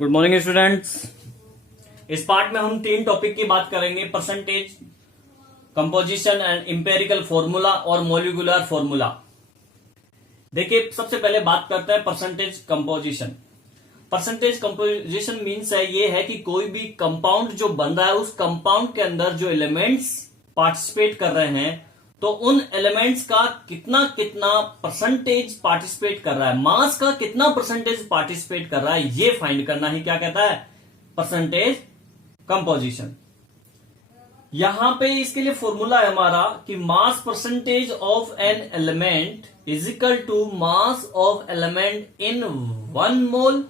Good morning students. इस part में हम तीन टॉपिक की बात करेंगे: percentage, composition and empirical formula और मॉलिक्यूलर फॉर्मूला। देखिए, सबसे पहले बात करते हैं percentage composition. Percentage composition means ये है कि कोई भी कंपाउंड जो बन रहा है उस कंपाउंड के अंदर जो एलिमेंट्स पार्टिसिपेट कर रहे हैं तो उन एलिमेंट्स का कितना कितना परसेंटेज पार्टिसिपेट कर रहा है, मास का कितना परसेंटेज पार्टिसिपेट कर रहा है, ये फाइंड करना ही क्या कहता है, परसेंटेज कंपोजिशन। यहां पे इसके लिए फॉर्मूला है हमारा कि mass percentage of an element is equal to mass of element in 1 mole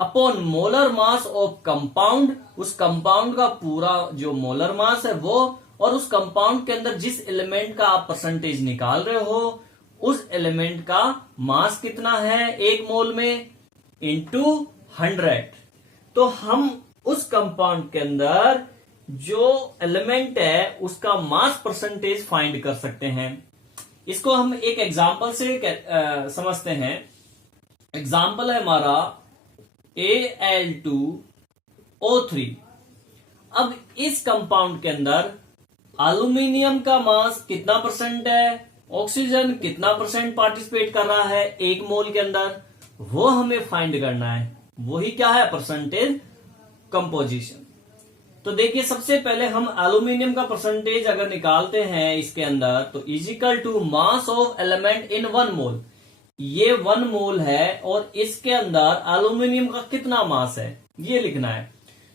upon molar mass of compound. उस कंपाउंड का पूरा जो मोलर मास है वो, और उस कंपाउंड के अंदर जिस एलिमेंट का आप परसेंटेज निकाल रहे हो उस एलिमेंट का मास कितना है 1 मोल में, इंटू 100। तो हम उस कंपाउंड के अंदर जो एलिमेंट है उसका मास परसेंटेज फाइंड कर सकते हैं। इसको हम एक एग्जांपल से समझते हैं। एग्जांपल है हमारा Al2O3। अब इस कंपाउंड के अंदर एल्यूमिनियम का मास कितना परसेंट है, ऑक्सीजन कितना परसेंट पार्टिसिपेट कर रहा है 1 मोल के अंदर, वो हमें फाइंड करना है। वही क्या है, परसेंटेज कंपोजिशन। तो देखिए, सबसे पहले हम एल्यूमिनियम का परसेंटेज अगर निकालते हैं इसके अंदर तो is equal to mass of element in 1 mole. ये 1 मोल है और इसके अंदर एल्यूमिनियम का कितना मास है ये लिखना है।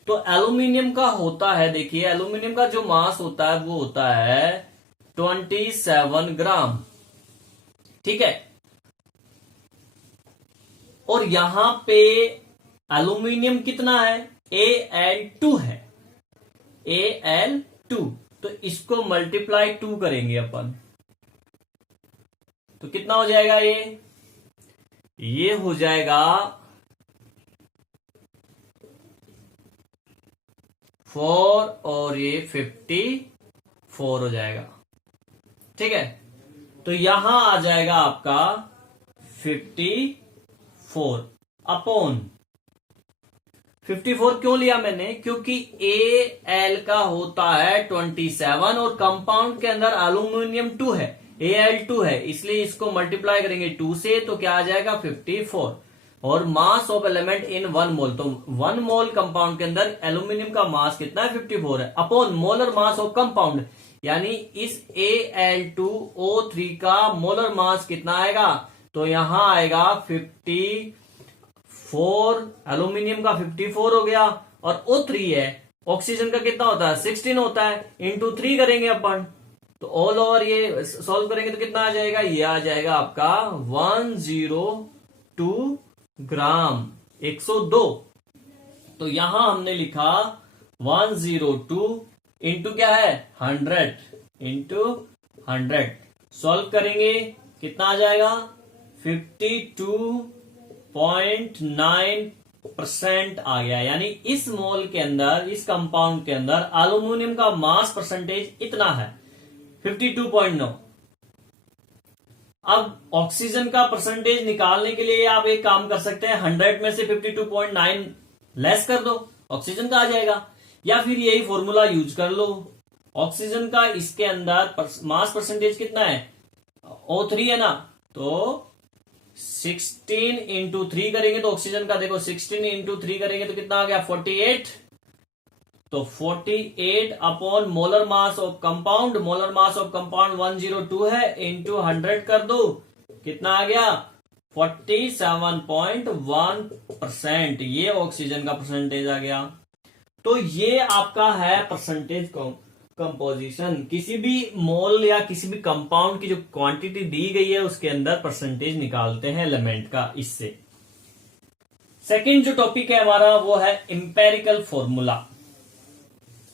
तो एल्यूमिनियम का होता है, देखिए एल्यूमिनियम का जो मास होता है वो होता है 27 ग्राम, ठीक है। और यहां पे एल्यूमिनियम कितना है, Al2 है, Al2। तो इसको मल्टीप्लाई 2 करेंगे अपन, तो कितना हो जाएगा, ये हो जाएगा 4 और ये 54 हो जाएगा, ठीक है। तो यहां आ जाएगा आपका 54 अपॉन 54 क्यों लिया मैंने, क्योंकि Al का होता है 27 और कंपाउंड के अंदर एल्यूमिनियम 2 है, Al2 है, इसलिए इसको मल्टीप्लाई करेंगे 2 से तो क्या आ जाएगा 54। और मास ऑफ एलिमेंट इन 1 मोल, तो 1 मोल कंपाउंड के अंदर एल्यूमिनियम का मास कितना है 54 है, upon molar mass of compound, यानी इस Al2O3 का मोलर मास कितना आएगा, तो यहां आएगा 54, एल्यूमिनियम का 54 हो गया, और O3 है, ऑक्सीजन का कितना होता है 16 होता है, इंटू 3 करेंगे अपन, तो ऑल ओवर ये सॉल्व करेंगे तो कितना आ जाएगा, ये आ जाएगा आपका 102 ग्राम, 102। तो यहां हमने लिखा 102 इंटू क्या है 100, इंटू 100 सॉल्व करेंगे कितना आ जाएगा 52.9% आ गया। यानी इस मोल के अंदर, इस कंपाउंड के अंदर एल्यूमिनियम का मास परसेंटेज इतना है 52.9। अब ऑक्सीजन का परसेंटेज निकालने के लिए आप एक काम कर सकते हैं, 100 में से 52.9 लेस कर दो, ऑक्सीजन का आ जाएगा, या फिर यही फॉर्मूला यूज कर लो। ऑक्सीजन का इसके अंदर मास परसेंटेज कितना है, O3 है ना, तो 16 इंटू 3 करेंगे तो ऑक्सीजन का देखो 16 इंटू 3 करेंगे तो कितना आ गया 48। तो 48 upon molar mass of compound, molar mass of compound 102 है, इंटू 100 कर दो, कितना आ गया 47.1%। ये ऑक्सीजन का परसेंटेज आ गया। तो ये आपका है परसेंटेज कंपोजिशन। किसी भी मोल या किसी भी कंपाउंड की जो क्वांटिटी दी गई है उसके अंदर परसेंटेज निकालते हैं एलिमेंट का इससे। सेकंड जो टॉपिक है हमारा वो है इंपेरिकल फॉर्मूला।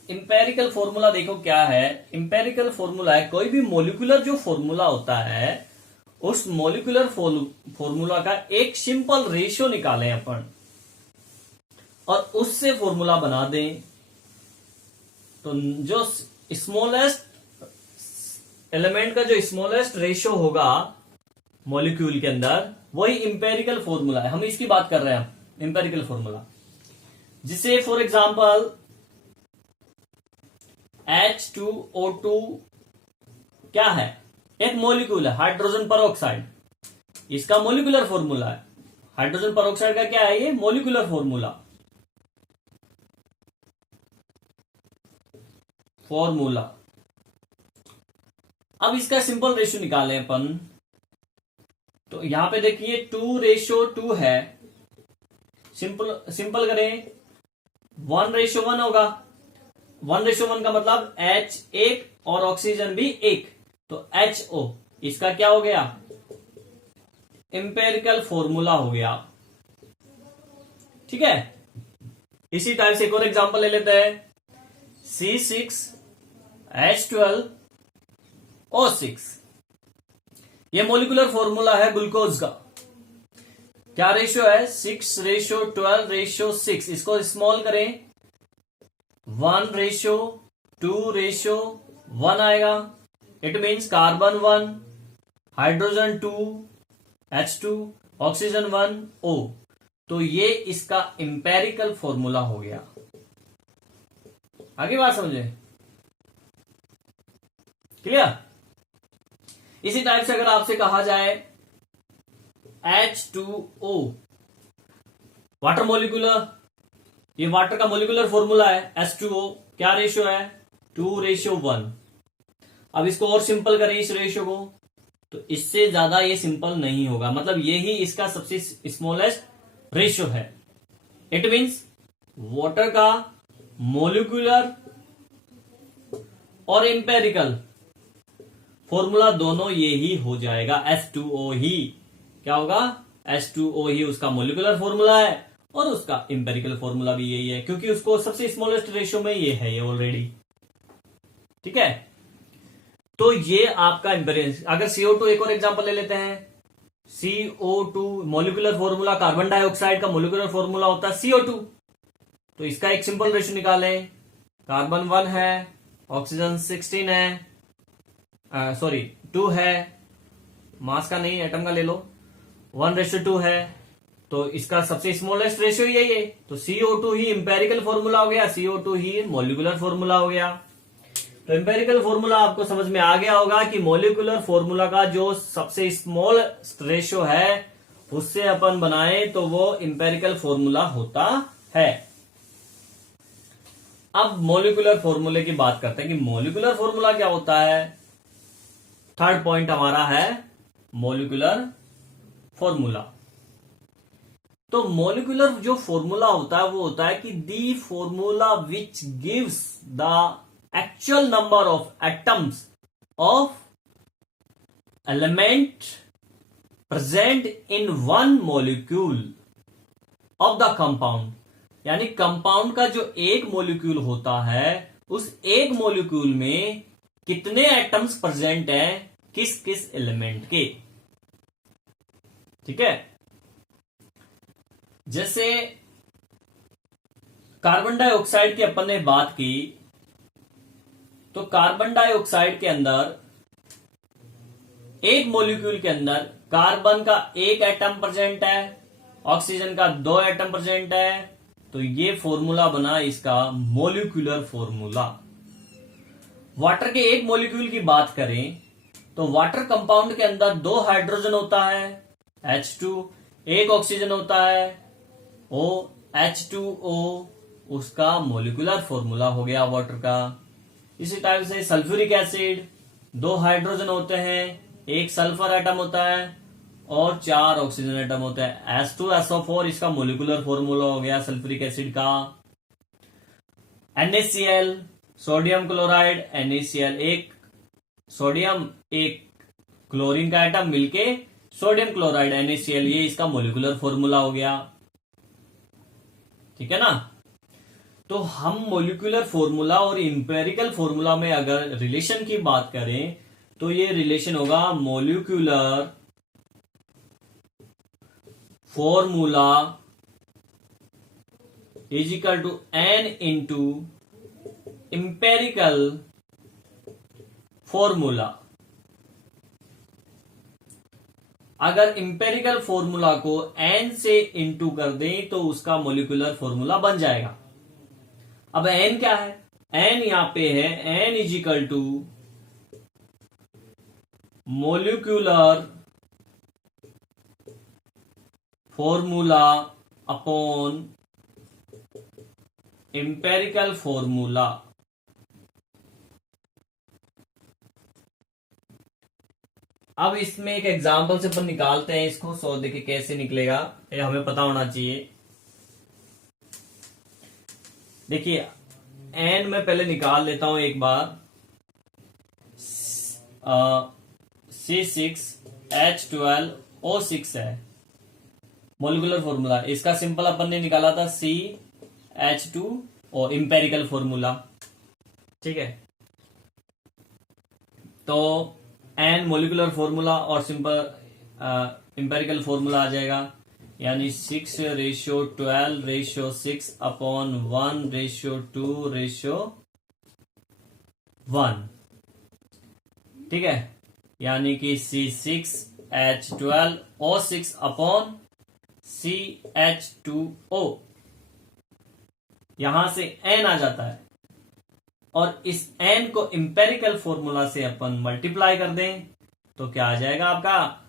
इंपेरिकल फॉर्मूला देखो क्या है, इंपेरिकल फॉर्मूला है कोई भी मोलिकुलर जो फॉर्मूला होता है उस मोलिकुलर फॉर्मूला का एक सिंपल रेशियो निकालें अपन और उससे फॉर्मूला बना दें। तो जो स्मॉलेस्ट एलिमेंट का जो स्मॉलेस्ट रेशियो होगा मॉलिक्यूल के अंदर वही इंपेरिकल फॉर्मूला है, हम इसकी बात कर रहे हैं, इंपेरिकल फॉर्मूला। जिसे फॉर एग्जाम्पल H2O2 क्या है, एक मॉलिक्यूल है हाइड्रोजन परऑक्साइड, इसका मॉलिक्यूलर फॉर्मूला है। हाइड्रोजन परऑक्साइड का क्या है, ये मॉलिक्यूलर फॉर्मूला अब इसका सिंपल रेशियो निकालें अपन, तो यहां पे देखिए 2:2 है, सिंपल करें 1:1 होगा। 1:1 का मतलब H एक और ऑक्सीजन भी एक, तो HO इसका क्या हो गया, एम्पेरिकल फॉर्मूला हो गया। ठीक है, इसी टाइप से एक और एग्जांपल ले लेते हैं, C6H12O6, ये मॉलिक्यूलर फॉर्मूला है ग्लूकोज का। क्या रेशियो है, 6:12:6। इसको स्मॉल करें 1:2:1 आएगा। It means carbon 1, hydrogen 2, H2, oxygen 1, O। तो ये इसका इंपेरिकल फॉर्मूला हो गया। आगे बात समझे, क्लियर। इसी टाइप से अगर आपसे कहा जाए H2O, वाटर मॉलिक्यूलर, ये वाटर का मॉलिक्यूलर फॉर्मूला है H2O, क्या रेशियो है, 2:1। अब इसको और सिंपल करें इस रेशियो को, तो इससे ज्यादा ये सिंपल नहीं होगा, मतलब ये ही इसका सबसे स्मॉलेस्ट रेशियो है। इट मीन्स वाटर का मॉलिक्यूलर और एम्पेरिकल फॉर्मूला दोनों ये ही हो जाएगा, H2O ही क्या होगा, H2O ही उसका मॉलिक्यूलर फॉर्मूला है और उसका एम्पेरिकल फॉर्मूला भी यही है, क्योंकि उसको सबसे स्मॉलेस्ट रेशियो में ये है, ये ऑलरेडी। ठीक है, तो ये आपका एम्पेरिकल। अगर CO2 एक और एग्जांपल ले लेते हैं, CO2 molecular formula, carbon dioxide का मॉलिक्यूलर फॉर्मूला होता है CO2, तो इसका एक सिंपल रेशियो निकालें, कार्बन 1 है, ऑक्सीजन 16 है, सॉरी 2 है, मास का नहीं एटम का ले लो, 1:2 है, तो इसका सबसे स्मॉलेस्ट रेशियो यही है, तो CO2 ही इंपेरिकल फॉर्मूला हो गया, CO2 ही मॉलिक्यूलर फॉर्मूला हो गया। तो इंपेरिकल फॉर्मूला आपको समझ में आ गया होगा कि मॉलिक्यूलर फॉर्मूला का जो सबसे स्मॉल रेशियो है उससे अपन बनाए तो वो इंपेरिकल फॉर्मूला होता है। अब मॉलिक्यूलर फॉर्मूले की बात करते हैं कि मॉलिक्यूलर फॉर्मूला क्या होता है। थर्ड पॉइंट हमारा है मॉलिक्यूलर फॉर्मूला। तो मॉलिक्यूलर जो फॉर्मूला होता है वो होता है कि the formula which gives the actual number of atoms of element present in one molecule of the compound. यानी कंपाउंड का जो एक मॉलिक्यूल होता है उस एक मॉलिक्यूल में कितने एटम्स प्रेजेंट हैं किस किस एलिमेंट के। ठीक है, जैसे कार्बन डाइऑक्साइड की अपन ने बात की, तो कार्बन डाइऑक्साइड के अंदर एक मॉलिक्यूल के अंदर कार्बन का एक एटम प्रेजेंट है, ऑक्सीजन का 2 एटम प्रेजेंट है, तो ये फॉर्मूला बना इसका मॉलिक्यूलर फॉर्मूला। वाटर के एक मॉलिक्यूल की बात करें तो वाटर कंपाउंड के अंदर 2 हाइड्रोजन होता है H2, एक ऑक्सीजन होता है OH2O, उसका मॉलिक्यूलर फॉर्मूला हो गया वाटर का। इसी टाइप से सल्फ्यूरिक एसिड 2 हाइड्रोजन होते हैं, एक सल्फर एटम होता है और 4 ऑक्सीजन एटम होते हैं H2SO4, इसका मॉलिक्यूलर फॉर्मूला हो गया सल्फ्यूरिक एसिड का। NaCl सोडियम क्लोराइड NaCl, एक सोडियम एक क्लोरीन का एटम मिलके सोडियम क्लोराइड NaCl, ये इसका मॉलिक्यूलर फॉर्मूला हो गया। ठीक है ना। तो हम मॉलिक्यूलर फॉर्मूला और इंपेरिकल फॉर्मूला में अगर रिलेशन की बात करें तो ये रिलेशन होगा molecular formula is equal to N into empirical formula. अगर इंपेरिकल फॉर्मूला को n से इंटू कर दें तो उसका मोलिकुलर फॉर्मूला बन जाएगा। अब n क्या है? n यहां पे है n is equal to molecular formula upon empirical formula. अब इसमें एक एग्जांपल से अपन निकालते हैं इसको, सो देखिए कैसे निकलेगा, ये हमें पता होना चाहिए। देखिए n में पहले निकाल लेता हूं एक बार, C6H12O6 है मोलिकुलर फॉर्मूला। इसका सिंपल अपन ने निकाला था CH2O, इंपेरिकल फॉर्मूला, ठीक है। तो n मोलिकुलर फॉर्मूला और सिंपल इंपेरिकल फॉर्मूला आ जाएगा, यानी 6:12:6 अपॉन 1:2:1, ठीक है। यानी कि C6H12O6 अपॉन CH2O, यहां से n आ जाता है और इस n को इंपेरिकल फॉर्मूला से अपन मल्टीप्लाई कर दें तो क्या आ जाएगा आपका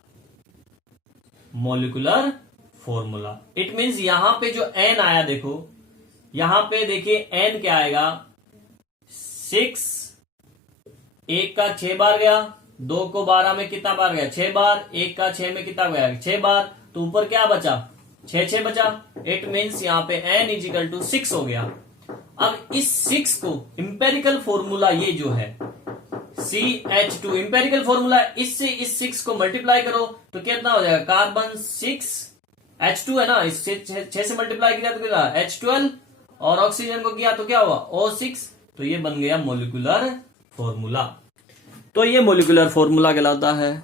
मोलिकुलर फॉर्मूला। इट मींस यहां पे जो n आया, देखो यहां पे देखिए n क्या आएगा, 6, 1 का 6 बार गया, 2 को 12 में कितना बार गया, 6 बार, 1 का 6 में कितना गया, 6 बार, तो ऊपर क्या बचा, 6 बचा। इट मींस यहां पे n इजिकल टू 6 हो गया। अब इस 6 को इंपेरिकल फॉर्मूला, ये जो है CH2 इंपेरिकल फॉर्मूला, इससे इस 6 को मल्टीप्लाई करो तो कितना हो जाएगा, कार्बन 6H2 है ना, इससे 6 से मल्टीप्लाई किया तो क्या H12, और ऑक्सीजन को किया तो क्या हुआ O6, तो ये बन गया मोलिकुलर फॉर्मूला। तो ये मोलिकुलर फॉर्मूला कहलाता है।